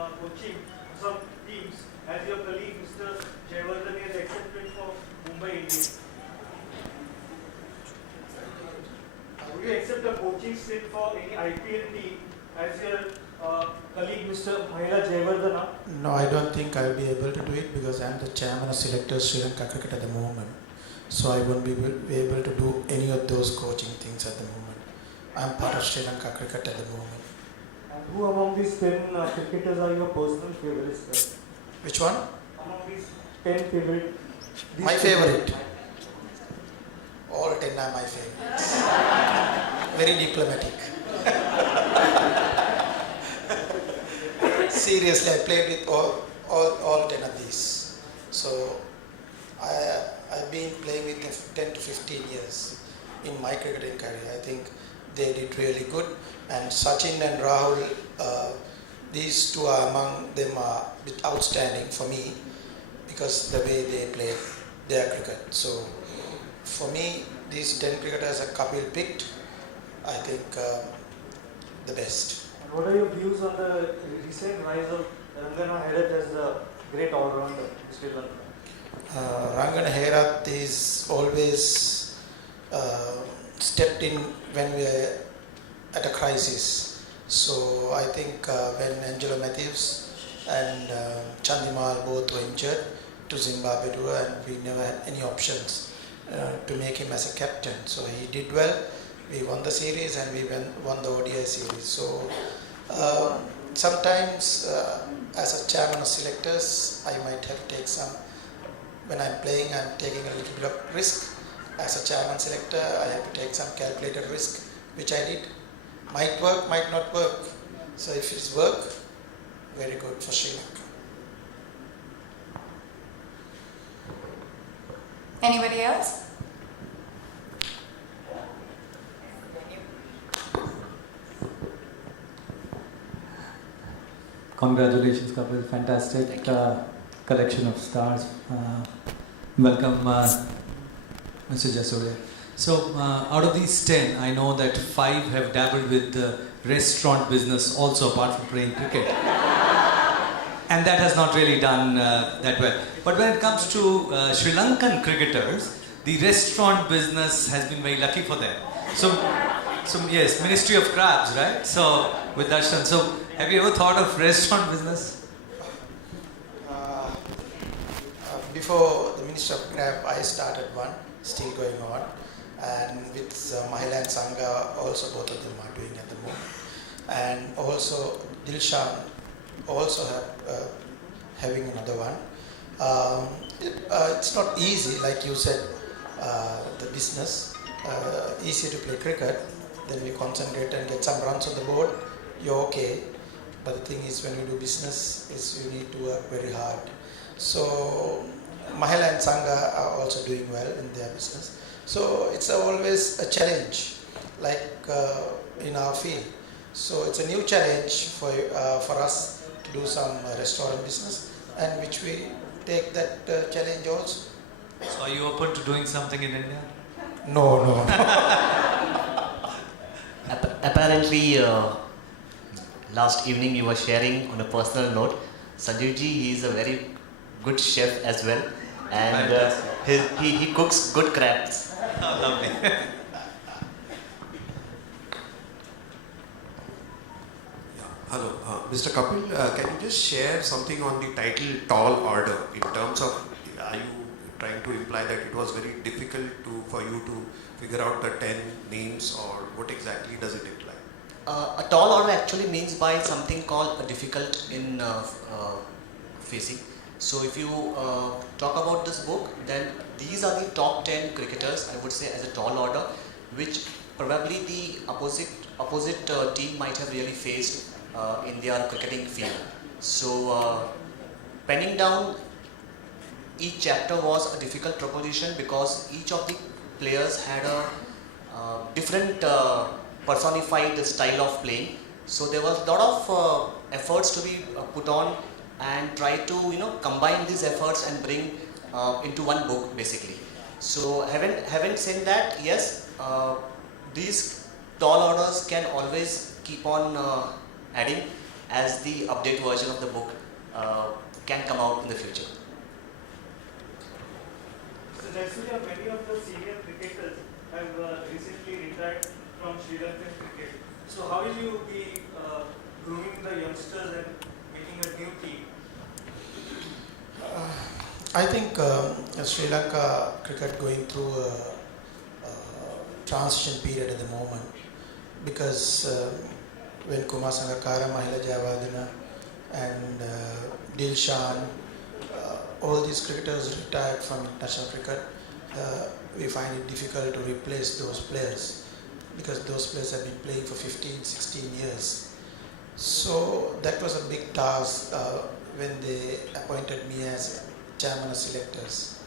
coaching some teams as your colleague Mr. Jayawardene has accepted for Mumbai Indians. Would you accept a coaching stint for any IPL team as your colleague Mr. Mahela Jayawardena? No, I don't think I'll be able to do it because I'm the chairman of selectors Sri Lanka Cricket at the moment. So I won't be able to do any of those coaching things at the moment. I'm part of Sri Lanka Cricket at the moment. And who among these 10 cricketers are your personal favorites? Sir? Which one? Among these 10 favorite. My favorite. All 10 are my favorites. Very diplomatic. Seriously, I played with all 10 of these. So I've been playing with them for 10 to 15 years in my cricketing career. I think they did really good. And Sachin and Rahul, these two are among them are a bit outstanding for me because the way they play their cricket. So for me, these 10 cricketers that Kapil picked, I think the best. And what are your views on the recent rise of Rangana Herath as the great all-rounder in Sri Lanka? Rangana Herath is always stepped in when we are at a crisis. So I think when Angelo Matthews and Chandimal both were injured to Zimbabwe tour, and we never had any options to make him as a captain. So he did well. We won the series and we won the ODI series. So sometimes as a chairman of selectors, I might have to take some, when I'm playing, I'm taking a little bit of risk. As a chairman selector, I have to take some calculated risk, which I did. Might work, might not work. So if it's work, very good for Sri Lanka. Anybody else? Congratulations, Kapil. Fantastic collection of stars. Welcome, Mr. Jasoria. So, out of these 10, I know that 5 have dabbled with the restaurant business also, apart from playing cricket. And that has not really done that well. But when it comes to Sri Lankan cricketers, the restaurant business has been very lucky for them. So yes, Ministry of Crabs, right? So, with Darshan. So, have you ever thought of restaurant business? Before the Minister of Crab, I started one, still going on. And with Mahela and Sangha, also both of them are doing at the moment. And also Dilshan also having another one. It's not easy, like you said, the business. Easier to play cricket, then we concentrate and get some runs on the board, you're okay. But the thing is, when you do business, is you need to work very hard. So Mahela and Sangha are also doing well in their business. So it's always a challenge, like in our field. So it's a new challenge for us to do some restaurant business, and which we take that challenge also. So, are you open to doing something in India? No. Apparently, last evening you were sharing on a personal note. Sanjeev ji, he is a very good chef as well, and he cooks good crabs. Oh, lovely. Hello, Mr. Kapil, can you just share something on the title Tall Order in terms of, are you trying to imply that it was very difficult for you to figure out the 10 names, or what exactly does it imply? A tall order actually means by something called a difficult in facing. So if you talk about this book, then these are the top 10 cricketers, I would say, as a tall order, which probably the opposite team might have really faced in their cricketing field. So penning down each chapter was a difficult proposition because each of the players had a different personified style of playing. So there was a lot of efforts to be put on and try to combine these efforts and bring into one book basically. So having said that, yes, these tall orders can always keep on adding, as the update version of the book can come out in the future. So Jasuria, many of the senior cricketers have recently retired from Sri Lankan cricket. So how will you be grooming the youngsters and making a new team? I think Sri Lanka cricket going through a transition period at the moment, because when Kumar Sangakkara, Mahela Jayawardena and Dilshan, all these cricketers retired from international cricket, we find it difficult to replace those players, because those players have been playing for 15, 16 years. So that was a big task when they appointed me as chairman of selectors.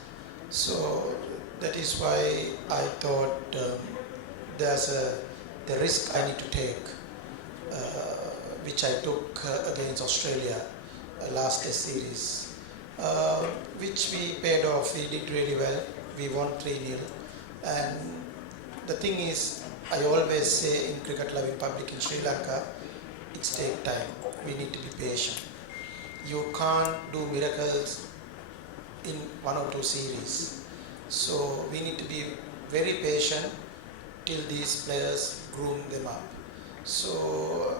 So that is why I thought there's the risk I need to take, which I took against Australia last Test series, which we paid off. We did really well. We won 3-0. And the thing is, I always say in cricket loving public in Sri Lanka, it's take time. We need to be patient. You can't do miracles in 1 or 2 series. So we need to be very patient till these players groom them up. So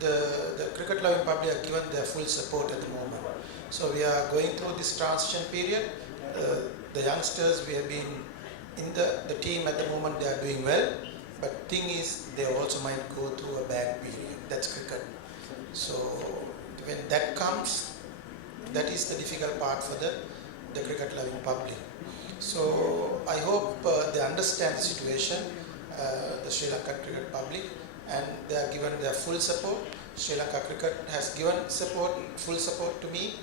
the cricket loving public are given their full support at the moment. So we are going through this transition period. The youngsters, we have been in the team at the moment, they are doing well. But thing is, they also might go through a bad period. That's cricket. So when that comes, that is the difficult part for the cricket loving public. So I hope they understand the situation, the Sri Lankan cricket public, and they are given their full support. Sri Lanka cricket has given full support to me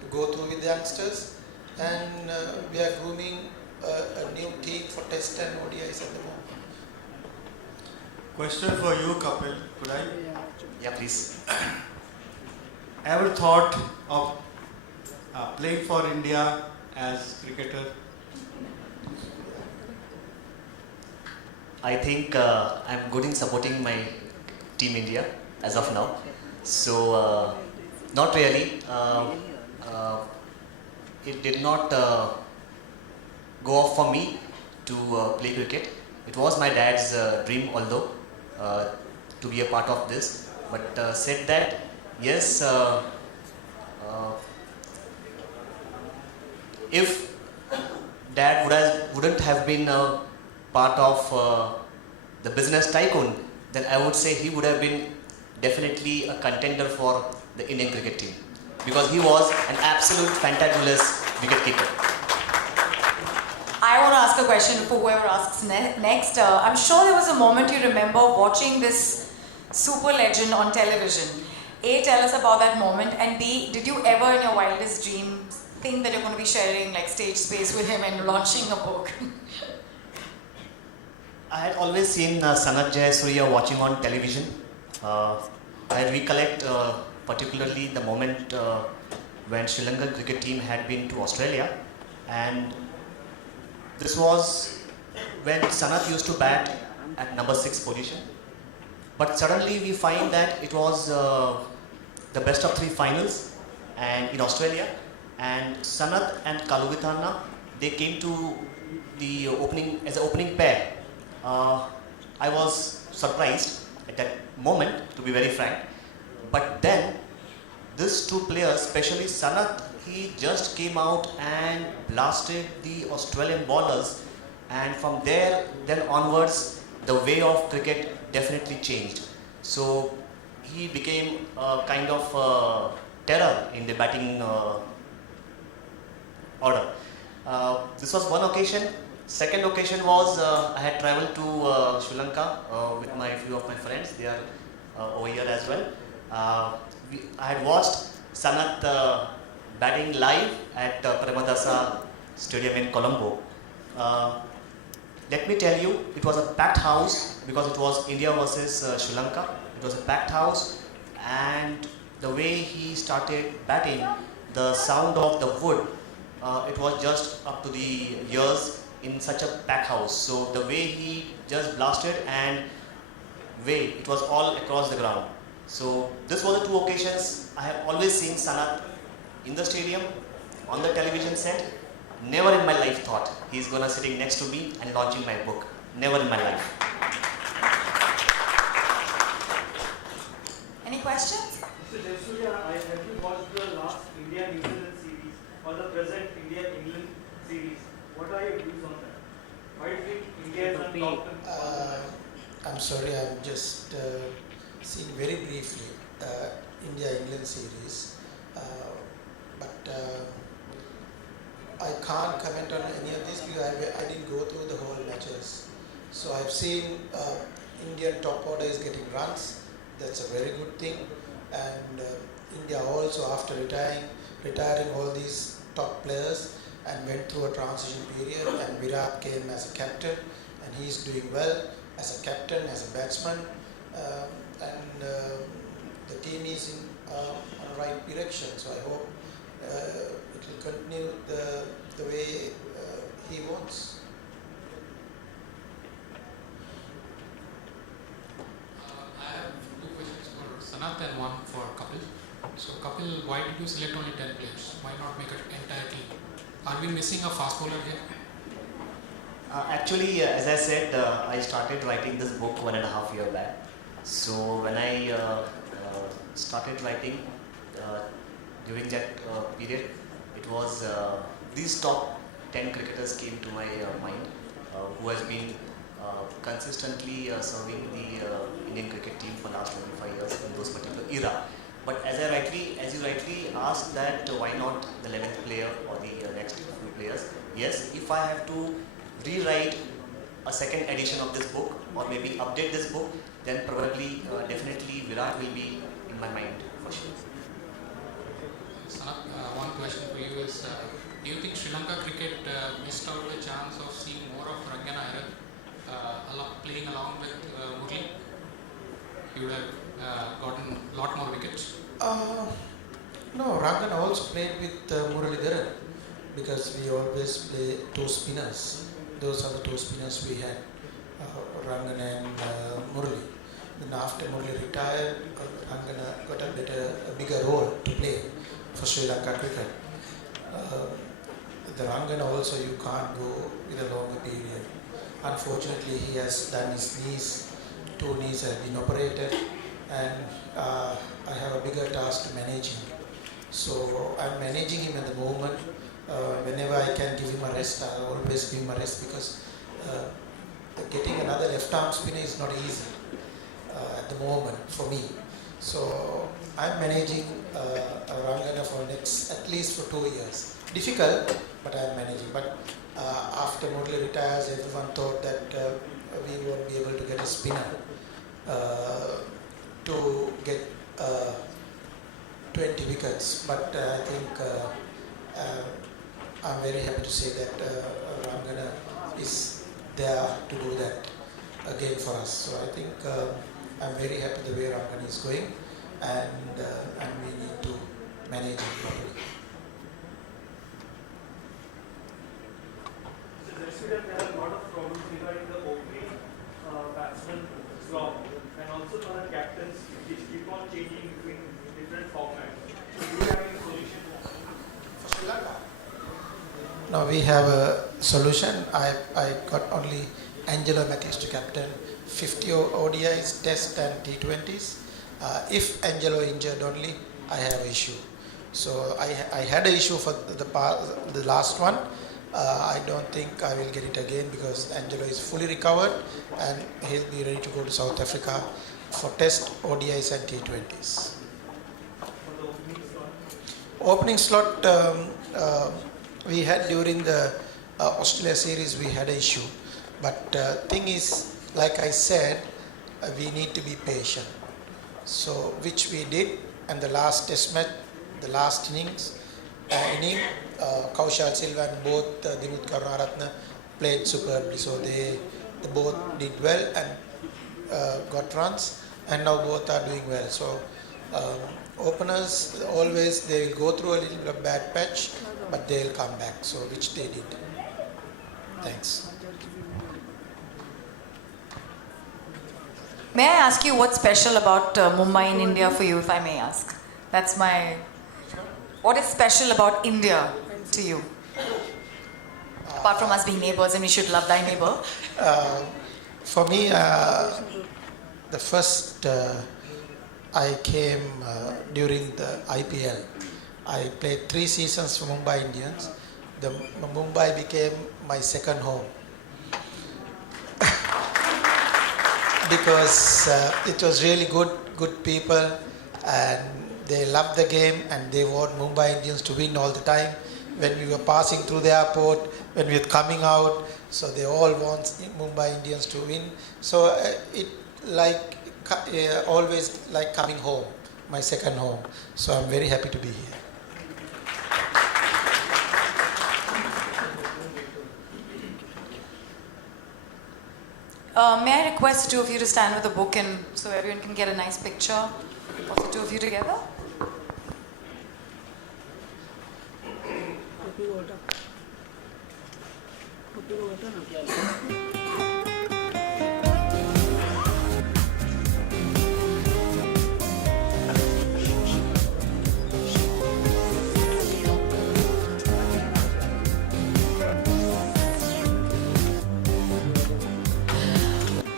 to go through with the youngsters, and we are grooming a new team for Test and ODIs at the moment. Question for you, Kapil. Could I? Yeah, please. Ever thought of playing for India as cricketer? I think I'm good in supporting my team India as of now. So not really. It did not go off for me to play cricket. It was my dad's dream, although, to be a part of this. But said that, yes, if dad wouldn't have been a part of the business tycoon, then I would say he would have been definitely a contender for the Indian cricket team, because he was an absolute fantabulous wicketkeeper. I want to ask a question for whoever asks next. I'm sure there was a moment you remember watching this super legend on television. A, tell us about that moment, and B, did you ever in your wildest dreams think that you're going to be sharing like stage space with him and launching a book? I had always seen Sanath Jayasuriya watching on television. I recollect particularly the moment when Sri Lankan cricket team had been to Australia, and this was when Sanath used to bat at number 6 position. But suddenly we find that it was the best of 3 finals and in Australia, and Sanath and Kaluvithanna, they came to the opening as an opening pair. I was surprised at that moment, to be very frank. But then these 2 players, especially Sanath, he just came out and blasted the Australian bowlers, and from there then onwards the way of cricket definitely changed. So he became a kind of terror in the batting order. This was one occasion. Second occasion was I had travelled to Sri Lanka with few of my friends. They are over here as well. I had watched Sanath batting live at Premadasa Stadium in Colombo. Let me tell you, it was a packed house because it was India versus Sri Lanka. It was a packed house, and the way he started batting, the sound of the wood, it was just up to the ears in such a packed house. So the way he just blasted, and it was all across the ground. So this was the two occasions I have always seen Sanat in the stadium, on the television set. Never in my life thought he's gonna sitting next to me and launching my book. Never in my life. Any questions? So Jayasuriya, have you watched the last India-New Zealand series or the present India-England series? What are your views on that? Why do you think India is on top? I'm sorry, I'm just seeing very briefly India-England series, but I can't comment on any of this because I didn't go through the whole matches. So I've seen Indian top order is getting runs. That's a very good thing. And India also, after retiring all these top players and went through a transition period, and Virat came as a captain and he's doing well as a captain, as a batsman, and the team is in on the right direction. So I hope it will continue the way he wants. I have two questions for Sanat and one for Kapil. So Kapil, why did you select only 10 players? Why not make an entire team? Are we missing a fast bowler here? Actually, as I said, I started writing this book 1.5 years back. So when I started writing during that period, it was these top 10 cricketers came to my mind, who has been consistently serving the Indian cricket team for the last 25 years in those particular era. But as you rightly asked that why not the 11th player or the next few players? Yes, if I have to rewrite a second edition of this book or maybe update this book, then probably definitely Virat will be in my mind for sure. Sanat, one question for you is, do you think Sri Lanka cricket missed out the chance of seeing more of Rangana Iyer playing along with Murli? He would have gotten a lot more wickets. No, Rangana also played with Muralidharan because we always play two spinners. Those are the two spinners we had, Rangana and Murali. Then after Murali retired, Rangana got a bigger role to play for Sri Lanka cricket. The Rangana also you can't go with a longer period. Unfortunately, he has done his knees. 2 knees have been operated, and I have a bigger task to manage him. So I'm managing him at the moment. Whenever I can give him a rest, I always give him a rest because getting another left arm spinner is not easy at the moment for me. So I'm managing Rangana for at least for 2 years. Difficult, but I'm managing. But after Murali retires, everyone thought that we won't be able to get a spinner to get 20 wickets. But I think I'm very happy to say that Rangana is there to do that again for us. So I think I'm very happy the way Rangana is going, and we need to manage it properly. So there are a lot of problems regarding the opening batsman slot and also for the captains which keep on changing between different formats. So do you have any solution for Sri Lanka? Now we have a solution. I got only Angelo Matthews to captain 50 ODIs, Test and T20s. If Angelo injured only, I have an issue. So I had an issue for the last one. I don't think I will get it again because Angelo is fully recovered and he'll be ready to go to South Africa for Test, ODIs and T20s. For the Opening slot, we had during the Australia series, we had an issue. But thing is, like I said, we need to be patient. So, which we did, and the last test match, the last inning, Kaushal Silva and both Dimuth Karunaratne played superbly. So they both did well and got runs, and now both are doing well. So openers always they will go through a little bit of bad patch, but they will come back. So which they did. Thanks. May I ask you what's special about Mumbai in India for you, if I may ask? That's my... What is special about India to you? Apart from us being neighbors and we should love thy neighbor. For me, the first I came during the IPL. I played 3 seasons for Mumbai Indians. The Mumbai became my second home because it was really good people, and they loved the game and they want Mumbai Indians to win all the time. When we were passing through the airport, when we were coming out, so they all want Mumbai Indians to win. So it like always like coming home, my second home. So I'm very happy to be here. May I request the two of you to stand with the book and so everyone can get a nice picture of the two of you together?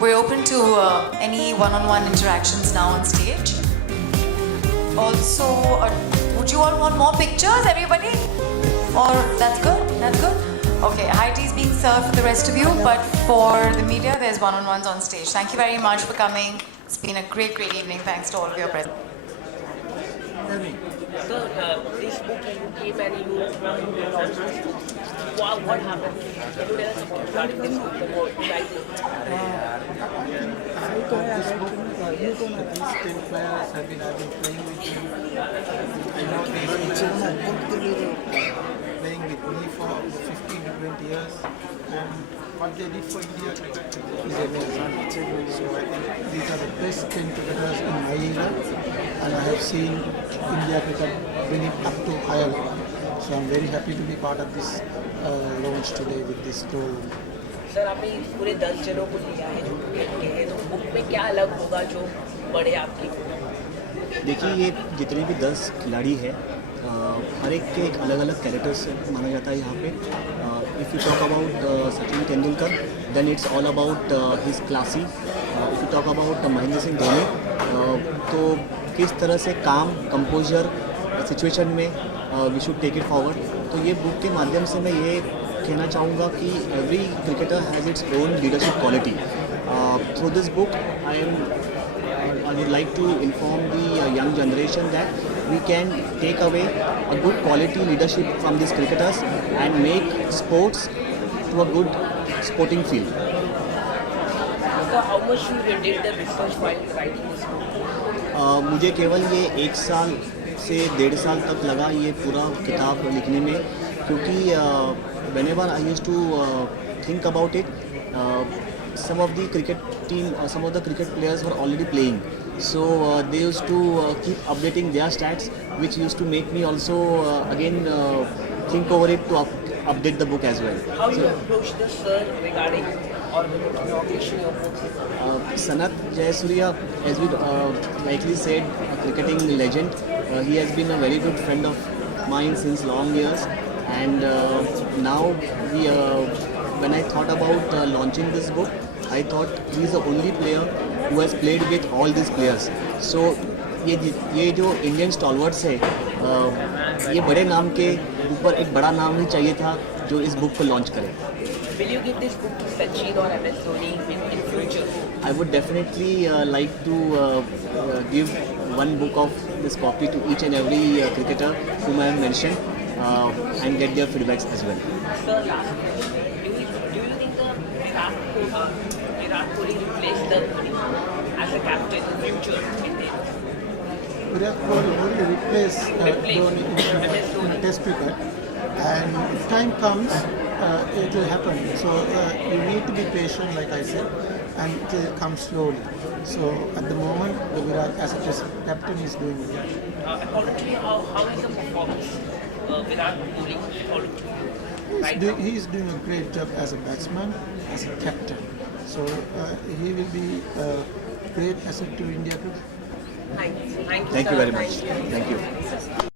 We're open to any one-on-one interactions now on stage. Also, would you all want more pictures, everybody? Or that's good? That's good? Okay, high tea is being served for the rest of you, but for the media, there's one-on-ones on stage. Thank you very much for coming. It's been a great evening. Thanks to all of your presence. So, this book you came and you launched this book. What happened? Can you tell us about starting this book, about writing? I got this book. You don't know these 10 players I've been playing with me. I know they've playing with me for 15 to 20 years. And what they did for India is amazing. So I think these are the best 10 cricketers in my era. And I have seen India cricket bring it up to higher level. So I'm very happy to be part of this launch today with this program. Sir आपने पूरे 10 जनों को लिया है जो cricket के हैं, तो बुक में क्या अलग होगा जो बढ़े आपकी? देखिए, ये जितने भी 10 खिलाड़ी हैं, हर एक के एक अलग अलग कैरेक्टर्स माना जाता है यहाँ पे. If you talk about Sachin Tendulkar, then it's all about his classy. If you talk about Mahendra Singh Dhoni, तो किस तरह से काम, कंपोजर सिचुएशन में we should take it forward. तो ये बुक के माध्यम से मैं ये कहना चाहूँगा कि every cricketer has its own leadership quality. Through this book I would like to inform the young generation that we can take away a good quality leadership from these cricketers and make sports to a good sporting field. So how much you did the research while writing this book? मुझे केवल ये 1 साल से 1.5 साल तक लगा ये पूरा किताब लिखने में, क्योंकि whenever I used to think about it, some of the cricket team, some of the cricket players were already playing, so they used to keep updating their stats, which used to make me also again think over it to update the book as well. How you approach the sir regarding or publishing your book? Sanat Jayasuriya, as we rightly said, a cricketing legend. He has been a very good friend of mine since long years, and now when I thought about launching this book, I thought he is the only player who has played with all these players. So ये जो Indian stalwarts है, ये बड़े नाम के ऊपर एक बड़ा नाम ही चाहिए था जो इस बुक को लॉन्च करे. Will you give this book to Sachin or MS Dhoni in future? I would definitely like to give one book of this copy to each and every cricketer whom I have mentioned and get their feedbacks as well. Sir, last question. Do you think Virat Kohli replace the Dhoni as a captain in future? Virat Kohli will replace Dhoni in Test cricket, and if time comes, it will happen. So you need to be patient, like I said, and it will come slowly. So at the moment, the Virat as a Test captain is doing it. According to you, how is the performance Virat Kohli according to you? Right now? He is doing a great job as a batsman, as a captain. So he will be great asset to India cricket. Thank you. Thank you very much. Thank you. Thank you.